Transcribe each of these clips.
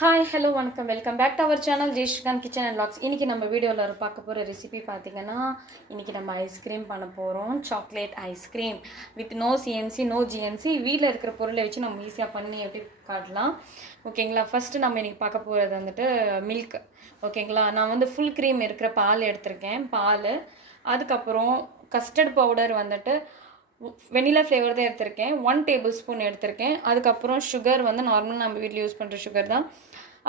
Hi hello வணக்கம் welcome back to our channel Jaisrikanth kitchen and vlogs. இன்றைக்கி நம்ம வீடியோவில் பார்க்க போகிற ரெசிபி பார்த்திங்கன்னா, இன்றைக்கி நம்ம ஐஸ்கிரீம் பண்ண போகிறோம். Chocolate ice cream with no CNC no GNC. வீட்டில் இருக்கிற பொருளை வச்சு நம்ம ஈஸியாக பண்ணி எப்படி காட்டலாம். ஓகேங்களா. ஃபஸ்ட்டு நம்ம இன்றைக்கி பார்க்க போகிறது வந்துட்டு மில்க். ஓகேங்களா. நான் வந்து ஃபுல் க்ரீம் இருக்கிற பால் எடுத்திருக்கேன். பால், அதுக்கப்புறம் கஸ்டர்ட் பவுடர் வந்துட்டு வெனிலா ஃப்ளேவர் தான் எடுத்திருக்கேன். 1 டேபிள் ஸ்பூன் எடுத்திருக்கேன். அதுக்கப்புறம் சுகர் வந்து நார்மலாக நம்ம வீட்டில் யூஸ் பண்ணுற சுகர் தான்.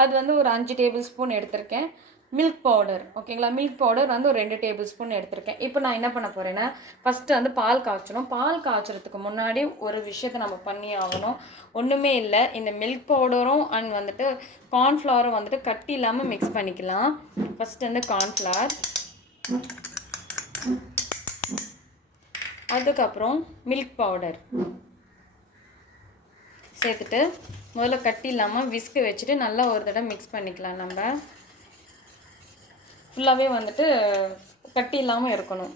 அது வந்து ஒரு 5 டேபிள் ஸ்பூன் எடுத்திருக்கேன். மில்க் பவுடர், ஓகேங்களா. மில்க் பவுடர் வந்து ஒரு 2 டேபிள் ஸ்பூன் எடுத்திருக்கேன். இப்போ நான் என்ன பண்ண போகிறேன்னா, ஃபஸ்ட்டு வந்து பால் காய்ச்சணும். பால் காய்ச்சறதுக்கு முன்னாடி ஒரு விஷயத்தை நம்ம பண்ணி ஆகணும். ஒன்றுமே இல்லை, இந்த மில்க் பவுடரும் அண்ட் வந்துட்டு கார்ன்ஃப்ளவரும் வந்துட்டு கட்டி இல்லாமல் மிக்ஸ் பண்ணிக்கலாம். ஃபஸ்ட்டு வந்து கார்ன்ஃப்ளவர், அதுக்கப்புறம் மில்க் பவுடர் சேர்த்துட்டு முதல்ல கட்டி இல்லாமல் விஸ்கு வச்சுட்டு நல்லா ஒரு தடவை மிக்ஸ் பண்ணிக்கலாம். நம்ம ஃபுல்லாகவே வந்துட்டு கட்டி இல்லாமல் இருக்கணும்.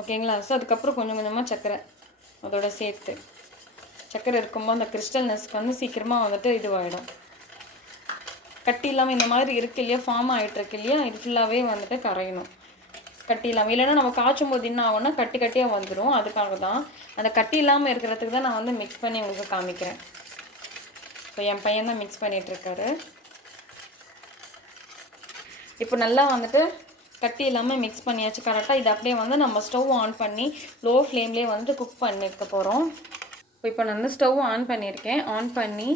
ஓகேங்களா. ஸோ அதுக்கப்புறம் கொஞ்சம் கொஞ்சமாக சர்க்கரை அதோட சேர்த்து, சர்க்கரை இருக்கும்போது அந்த கிறிஸ்டல்னஸ்க்கு வந்து சீக்கிரமாக வந்துட்டு இதுவாகிடும். கட்டி இல்லாமல் இந்த மாதிரி இருக்கு இல்லையா, ஃபார்ம் ஆகிட்டு இருக்கு இல்லையா, இது ஃபுல்லாகவே வந்துட்டு கரையணும். கட்டி இல்லாமல், இல்லைன்னா நம்ம காய்ச்சும் போது என்ன ஆகும்னா கட்டி கட்டியாக வந்துடும். அதுக்காக தான் அந்த கட்டி இல்லாமல் இருக்கிறதுக்கு தான் நான் வந்து மிக்ஸ் பண்ணி உங்களுக்கு காமிக்கிறேன். இப்போ என் பையன் தான் மிக்ஸ் பண்ணிகிட்ருக்காரு. இப்போ நல்லா வந்துட்டு கட்டி இல்லாமல் மிக்ஸ் பண்ணியாச்சு கரெக்டாக. இது அப்படியே வந்து நம்ம ஸ்டவ் ஆன் பண்ணி லோ ஃப்ளேம்லேயே வந்துட்டு குக் பண்ணிக்க போகிறோம். இப்போ நான் வந்து ஸ்டவ் ஆன் பண்ணியிருக்கேன். ஆன் பண்ணி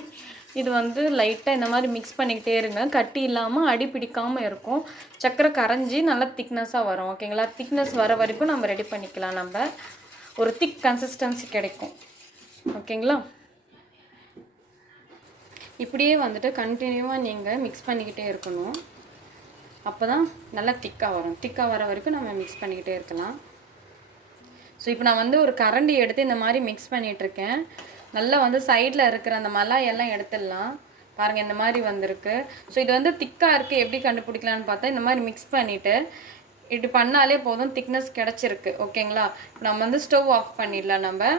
இது வந்து லைட்டாக இந்த மாதிரி மிக்ஸ் பண்ணிக்கிட்டே இருங்க. கட்டி இல்லாமல் அடி பிடிக்காமல் இருக்கும். சர்க்கரை கரைஞ்சி நல்லா திக்னஸாக வரும். ஓகேங்களா. திக்னஸ் வர வரைக்கும் நம்ம ரெடி பண்ணிக்கலாம். நம்ம ஒரு திக் கன்சிஸ்டன்சி கிடைக்கும். ஓகேங்களா. இப்படியே வந்துட்டு கண்டினியூவாக நீங்கள் மிக்ஸ் பண்ணிக்கிட்டே இருக்கணும். அப்போ தான் நல்லா திக்காக வரும். திக்காக வர வரைக்கும் நம்ம மிக்ஸ் பண்ணிக்கிட்டே இருக்கலாம். ஸோ இப்போ நான் வந்து ஒரு கரண்டி எடுத்து இந்த மாதிரி மிக்ஸ் பண்ணிகிட்ருக்கேன். நல்லா வந்து சைடில் இருக்கிற அந்த மலாயெல்லாம் எடுத்துடலாம். பாருங்கள், இந்த மாதிரி வந்திருக்கு. ஸோ இது வந்து திக்காக இருக்குது. எப்படி கண்டுபிடிக்கலான்னு பார்த்தா இந்த மாதிரி மிக்ஸ் பண்ணிவிட்டு இப்படி பண்ணாலே போதும், திக்னஸ் கிடச்சிருக்கு. ஓகேங்களா. நம்ம வந்து ஸ்டவ் ஆஃப் பண்ணிடலாம். நம்ம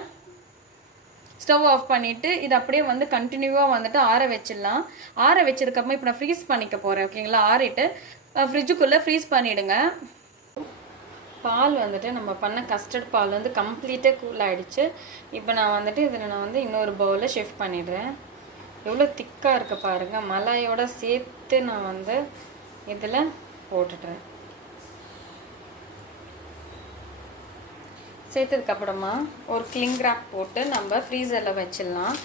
ஸ்டவ் ஆஃப் பண்ணிவிட்டு இது அப்படியே வந்து கண்டினியூவாக வந்துட்டு ஆற வச்சிடலாம். ஆற வச்சதுக்கப்புறமா இப்போ நான் ஃப்ரீஸ் பண்ணிக்க போகிறேன். ஓகேங்களா. ஆறிட்டு ஃப்ரிட்ஜுக்குள்ளே ஃப்ரீஸ் பண்ணிவிடுங்க. பால் வந்துட்டு நம்ம பண்ண கஸ்டர்ட் பால் வந்து கம்ப்ளீட்டாக கூல் ஆகிடுச்சு. இப்போ நான் வந்துட்டு இதில் நான் வந்து இன்னொரு பவுலில் ஷிஃப்ட் பண்ணிடுறேன். எவ்வளோ திக்காக இருக்க பாருங்கள். மலாயோட சேர்த்து நான் வந்து இதில் போட்டுடுறேன். சேர்த்ததுக்கப்புறமா ஒரு கிளிங் ராப் போட்டு நம்ம ஃப்ரீசரில் வச்சிடலாம்.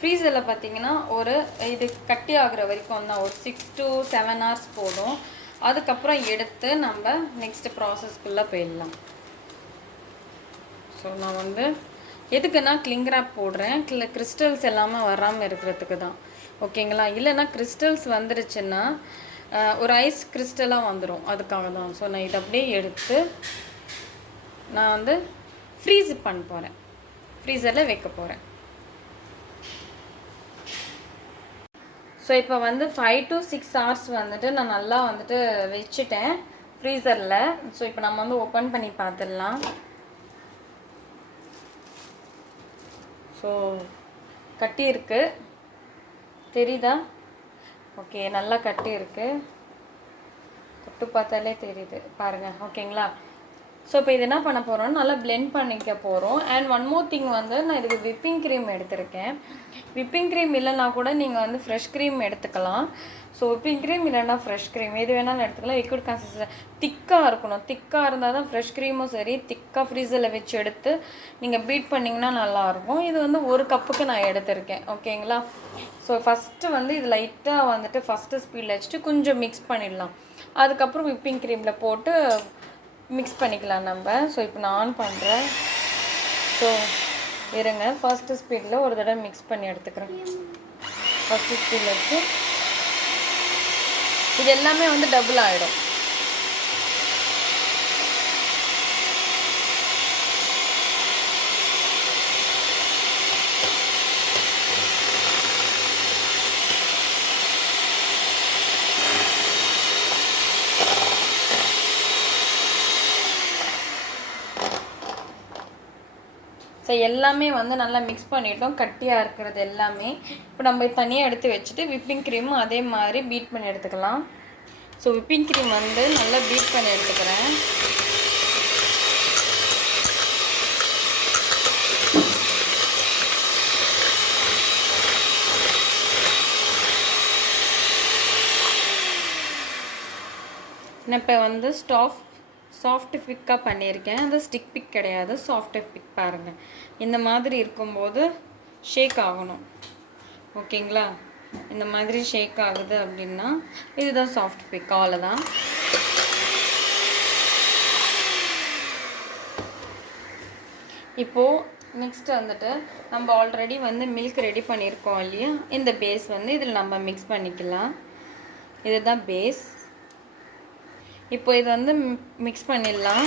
ஃப்ரீசரில் பார்த்திங்கன்னா ஒரு இது கட்டி ஆகுற வரைக்கும் தான், ஒரு 6 to 7 hours போதும். அதுக்கப்புறம் எடுத்து நம்ம நெக்ஸ்ட் ப்ராசஸ்க்குள்ளே போயிடலாம். ஸோ நான் வந்து எதுக்குன்னா கிளிங் ராப் போடுறேன், கிறிஸ்டல்ஸ் எல்லாமே வராமல் இருக்கிறதுக்கு தான். ஓகேங்களா. இல்லைன்னா கிறிஸ்டல்ஸ் வந்துருச்சுன்னா ஒரு ஐஸ் கிறிஸ்டலாக வந்துடும். அதுக்காக தான். ஸோ நான் இதை அப்படியே எடுத்து நான் வந்து ஃப்ரீஸ் பண்ண போகிறேன். ஃப்ரீசரில் வைக்க போகிறேன். ஸோ இப்போ வந்து 5 to 6 hours வந்துட்டு நான் நல்லா வந்துட்டு வச்சுட்டேன் ஃப்ரீசரில். ஸோ இப்போ நம்ம வந்து ஓப்பன் பண்ணி பார்த்துடலாம். ஸோ கட்டி இருக்கு, தெரியுதா? ஓகே, நல்லா கட்டி இருக்கு. தொட்டு பார்த்தாலே தெரியுது பாருங்கள். ஓகேங்களா. ஸோ இப்போ இது என்ன பண்ண போகிறோம்னா நல்லா பிளெண்ட் பண்ணிக்க போகிறோம். அண்ட் ஒன் மோர் திங் வந்து நான் இதுக்கு விப்பிங் க்ரீம் எடுத்திருக்கேன். விப்பிங் க்ரீம் இல்லைனா கூட நீங்கள் வந்து ஃப்ரெஷ் க்ரீம் எடுத்துக்கலாம். ஸோ விப்பிங் க்ரீம் இல்லைன்னா ஃப்ரெஷ் க்ரீம் எது வேணாலும் எடுத்துக்கலாம். லிக்விட் கன்சிஸ்டன்சி திக்காக இருக்கணும். திக்காக இருந்தால் தான் ஃப்ரெஷ் க்ரீமும் சரி திக்காக ஃப்ரீசரில் வச்சு எடுத்து நீங்கள் பீட் பண்ணிங்கன்னா நல்லாயிருக்கும். இது வந்து ஒரு கப்புக்கு நான் எடுத்திருக்கேன். ஓகேங்களா. ஸோ ஃபஸ்ட்டு வந்து இது லைட்டாக வந்துட்டு ஃபஸ்ட்டு ஸ்பீடில் வச்சுட்டு கொஞ்சம் மிக்ஸ் பண்ணிடலாம். அதுக்கப்புறம் விப்பிங் க்ரீமில் போட்டு மிக்ஸ் பண்ணிக்கலாம் நம்ம. ஸோ இப்போ நான் ஆன் பண்ணுறேன். ஸோ இருங்க, ஃபஸ்ட்டு ஸ்பீடில் ஒரு தடவை மிக்ஸ் பண்ணி எடுத்துக்கிறேன். ஃபஸ்ட்டு ஸ்பீடில் வச்சு இது எல்லாமே வந்து டபுள் ஆகிடும். ஸோ எல்லாமே வந்து நல்லா மிக்ஸ் பண்ணிட்டோம், கட்டியாக இருக்கிறது எல்லாமே. இப்போ நம்ம தனியாக எடுத்து வச்சுட்டு விப்பிங் க்ரீமும் அதே மாதிரி பீட் பண்ணி எடுத்துக்கலாம். ஸோ விப்பிங் க்ரீம் வந்து நல்லா பீட் பண்ணி எடுத்துக்கிறேன். நான் இப்போ வந்து சாஃப்ட் பிக்காக பண்ணியிருக்கேன். அது ஸ்டிக் பிக் கிடையாது, சாஃப்ட் பிக். பாருங்கள், இந்த மாதிரி இருக்கும்போது ஷேக் ஆகணும். ஓகேங்களா? இந்த மாதிரி ஷேக் ஆகுது அப்படின்னா இதுதான் சாஃப்ட் பிக். அவ்வளோதான். இப்போது நெக்ஸ்ட் வந்துட்டு நம்ம ஆல்ரெடி வந்து மில்க் ரெடி பண்ணியிருக்கோம் இல்லையா, இந்த பேஸ் வந்து இதில் நம்ம மிக்ஸ் பண்ணிக்கலாம். இதுதான் பேஸ். இப்போ இது வந்து மிக்ஸ் பண்ணிடலாம்.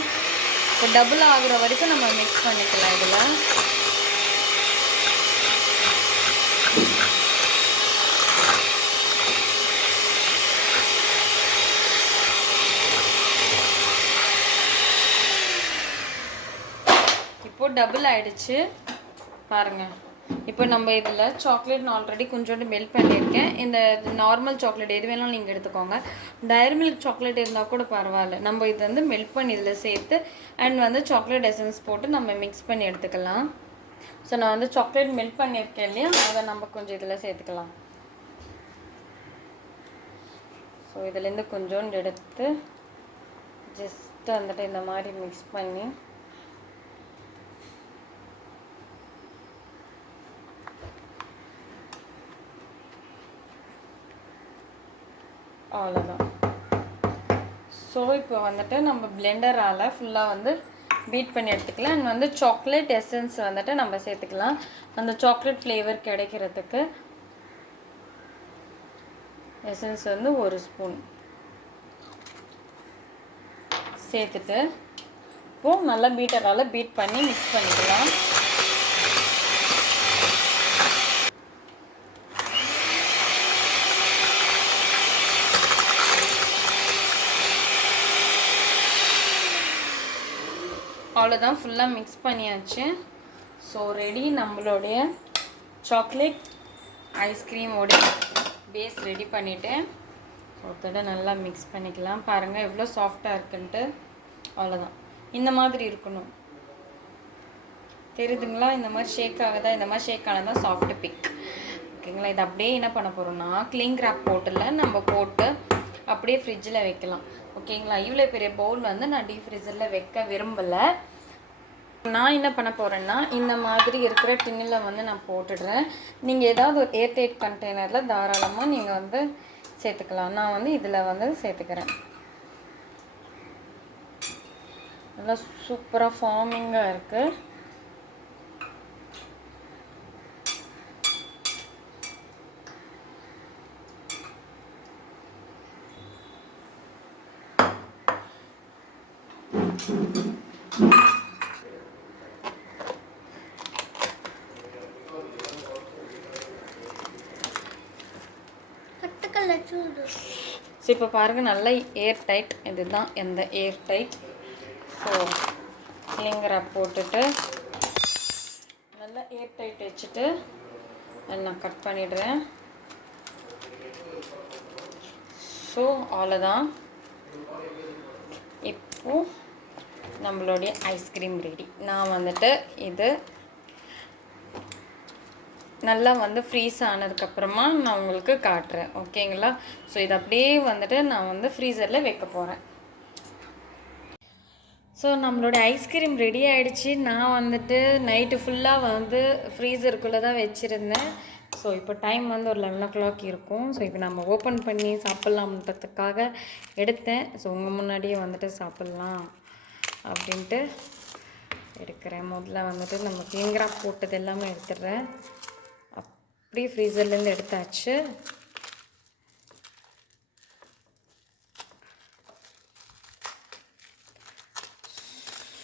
இப்போ டபுள் ஆகுற வரைக்கும் நம்ம மிக்ஸ் பண்ணிக்கலாம். இதில் இப்போது டபுள் ஆகிடுச்சு பாருங்கள். இப்போ நம்ம இதில் சாக்லேட் நான் ஆல்ரெடி கொஞ்சோண்டு மெல்ட் பண்ணியிருக்கேன். இந்த நார்மல் சாக்லேட் எது வேணாலும் நீங்கள் எடுத்துக்கோங்க. டைரி மில்க் சாக்லேட் இருந்தால் கூட பரவாயில்ல. நம்ம இது வந்து மெல்ட் பண்ணி இதில் சேர்த்து அண்ட் வந்து சாக்லேட் எசன்ஸ் போட்டு நம்ம மிக்ஸ் பண்ணி எடுத்துக்கலாம். ஸோ நான் வந்து சாக்லேட் மெல்ட் பண்ணியிருக்கேன் இல்லையா, அதை நம்ம கொஞ்சம் இதில் சேர்த்துக்கலாம். ஸோ இதுலேருந்து கொஞ்சோண்டு எடுத்து ஜஸ்ட்டு வந்துட்டு இந்த மாதிரி மிக்ஸ் பண்ணி அவ்வளோதான். ஸோ இப்போ வந்துட்டு நம்ம பிளெண்டரால் ஃபுல்லாக வந்து பீட் பண்ணி எடுத்துக்கலாம். அண்ட் வந்து சாக்லேட் எசன்ஸ் வந்துட்டு நம்ம சேர்த்துக்கலாம், அந்த சாக்லேட் ஃப்ளேவர் கிடைக்கிறதுக்கு. எசன்ஸ் வந்து 1 ஸ்பூன் சேர்த்துட்டு இப்போது நல்லா பீட்டரால் பீட் பண்ணி மிக்ஸ் பண்ணிக்கலாம். அவ்வளோதான், ஃபுல்லாக மிக்ஸ் பண்ணியாச்சு. ஸோ ரெடி, நம்மளுடைய சாக்லேட் ஐஸ்கிரீமோடைய பேஸ் ரெடி பண்ணிவிட்டேன். ஒரு தடவை நல்லா மிக்ஸ் பண்ணிக்கலாம். பாருங்கள் எவ்வளோ சாஃப்டாக இருக்குன்ட்டு. அவ்வளோதான், இந்த மாதிரி இருக்கணும். தெரியுதுங்களா? இந்த மாதிரி ஷேக் ஆகுதா? இந்த மாதிரி ஷேக் ஆனதான் சாஃப்ட் பிக். ஓகேங்களா? இது அப்படியே என்ன பண்ண போகிறோம்னா கிளிங் கிராப் போட்டில் நம்ம போட்டு அப்படியே ஃப்ரிட்ஜில் வைக்கலாம். ஓகேங்களா? இவ்வளோ பெரிய பவுல் வந்து நான் டீப் ஃப்ரீசரில் வைக்க விரும்பலை. நான் என்ன பண்ண போகிறேன்னா இந்த மாதிரி இருக்கிற டின்னில் வந்து நான் போட்டுடுறேன். நீங்கள் ஏதாவது ஒரு ஏர்டைட் கண்டெய்னரில் தாராளமாக நீங்கள் வந்து சேர்த்துக்கலாம். நான் வந்து இதில் வந்து சேர்த்துக்கிறேன். நல்லா சூப்பராக ஃபார்மிங்காக இருக்குது. ஸோ இப்போ பாருங்கள், நல்லா ஏர் டைட். இதுதான் எந்த ஏர் டைட். ஸோ கிளிங்கரை போட்டுட்டு நல்லா ஏர் டைட் வச்சுட்டு நான் கட் பண்ணிடுறேன். ஸோ அவ்வளோதான். இப்போது நம்மளுடைய ஐஸ்கிரீம் ரெடி. நான் வந்துட்டு இது நல்லா வந்து ஃப்ரீஸ் ஆனதுக்கப்புறமா நான் உங்களுக்கு காட்டுறேன். ஓகேங்களா? ஸோ இது அப்படியே வந்துட்டு நான் வந்து ஃப்ரீசரில் வைக்க போகிறேன். ஸோ நம்மளுடைய ஐஸ்கிரீம் ரெடி ஆகிடுச்சு. நான் வந்துட்டு நைட்டு ஃபுல்லாக வந்து ஃப்ரீசருக்குள்ளே தான் வச்சுருந்தேன். ஸோ இப்போ டைம் வந்து ஒரு 11 o'clock இருக்கும். ஸோ இப்போ நம்ம ஓப்பன் பண்ணி சாப்பிட்லாம்ன்றதுக்காக எடுத்தேன். ஸோ உங்கள் முன்னாடியே வந்துட்டு சாப்பிட்லாம் அப்படின்ட்டு எடுக்கிறேன். முதல்ல வந்துட்டு நம்ம கிளிங் போட்டது எல்லாமே எடுத்துடுறேன். அப்படியே ஃப்ரீசர்லேருந்து எடுத்தாச்சு.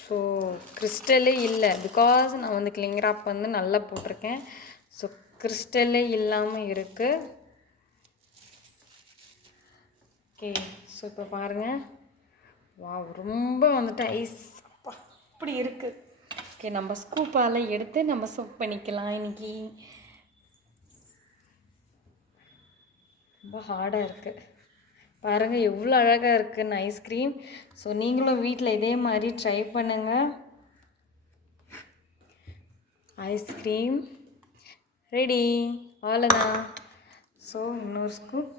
ஸோ கிறிஸ்டலே இல்லை, பிகாஸ் நான் வந்து கிளிங் வந்து நல்லா போட்டிருக்கேன். ஸோ கிறிஸ்டலே இல்லாமல் இருக்குது. ஓகே, ஸோ இப்போ பாருங்கள். வா, ரொம்ப வந்துட்டு ஐஸ் அப்படி இருக்குது. ஓகே, நம்ம ஸ்கூப்பால் எடுத்து நம்ம சர்வ் பண்ணிக்கலாம். இன்னைக்கு ரொம்ப ஹார்டாக இருக்குது பாருங்கள், எவ்வளோ அழகாக இருக்குன்னு ஐஸ்கிரீம். ஸோ நீங்களும் வீட்டில் இதே மாதிரி ட்ரை பண்ணுங்கள். ஐஸ்கிரீம் ரெடி, அவ்வளோதான். ஸோ இன்னொரு ஸ்கூப்.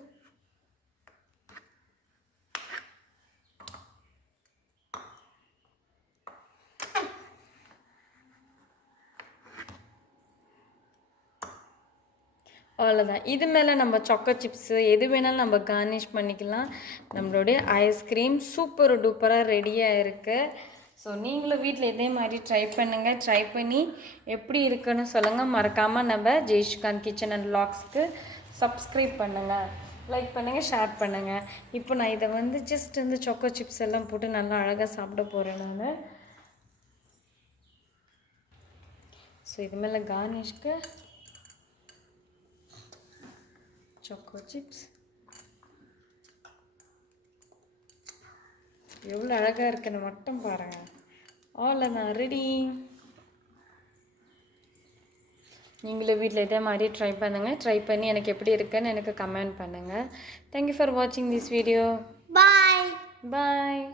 அவ்வளோதான். இது மேலே நம்ம சாக்கோ சிப்ஸு எது வேணாலும் நம்ம கார்னிஷ் பண்ணிக்கலாம். நம்மளுடைய ஐஸ்கிரீம் சூப்பர் டூப்பராக ரெடியாக இருக்குது. ஸோ நீங்களும் வீட்டில் இதே மாதிரி ட்ரை பண்ணுங்கள். ட்ரை பண்ணி எப்படி இருக்குன்னு சொல்லுங்கள். மறக்காமல் நம்ம ஜெய்ஷிகாந்த் கிச்சன் அண்ட் வ்ளாக்ஸ்க்கு சப்ஸ்கிரைப் பண்ணுங்கள், லைக் பண்ணுங்கள், ஷேர் பண்ணுங்கள். இப்போ நான் இதை வந்து ஜஸ்ட் வந்து சாக்கோ சிப்ஸ் எல்லாம் போட்டு நல்லா அழகாக சாப்பிட போகிறேன் நான். ஸோ இது மேலே கார்னிஷ்க்கு சாக்கோ சிப்ஸ் எவ்வளோ அழகாக இருக்குன்னு மட்டும் பாருங்கள். அவ்வளோதான், ரெடி. நீங்களும் வீட்டில் இதே மாதிரி ட்ரை பண்ணுங்கள். ட்ரை பண்ணி எனக்கு எப்படி இருக்குன்னு எனக்கு கமெண்ட் பண்ணுங்கள். தேங்க்யூ ஃபார் வாட்சிங் திஸ் வீடியோ. Bye bye.